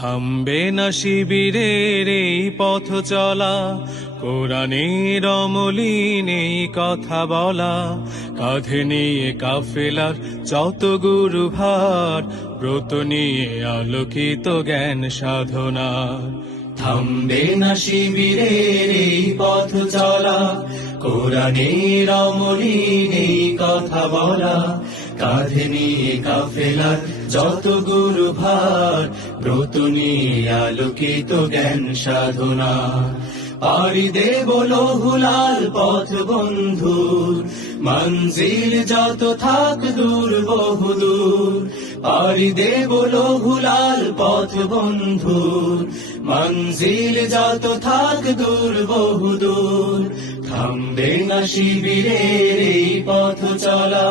থামবে না শিবিরের এই পথ চলা, কোরআনের অমলিন এই কথা বলা, কাঁধে নিয়ে কাফেলার যত গুরু ভার, ব্রত নিয়ে আলোকিত জ্ঞান সাধনা। থামবে না শিবিরের এই পথ চলা, কোরআনের অমলিন এই কথা বলা, কাঁধে নিয়ে কাফেলার যত গুরু ভার, ব্রত নিয়ে আলোকিত জ্ঞান সাধনা। পাড়ি দেব লৌহুলাল পথ বন্ধুর, মঞ্জিল যত থাক দূর বহুদূর। পাড়ি দেব লৌহুলাল পথ বন্ধুর, মঞ্জিল যত থাক দূর বহুদূর। থামবে না শিবিরের এই পথ চলা।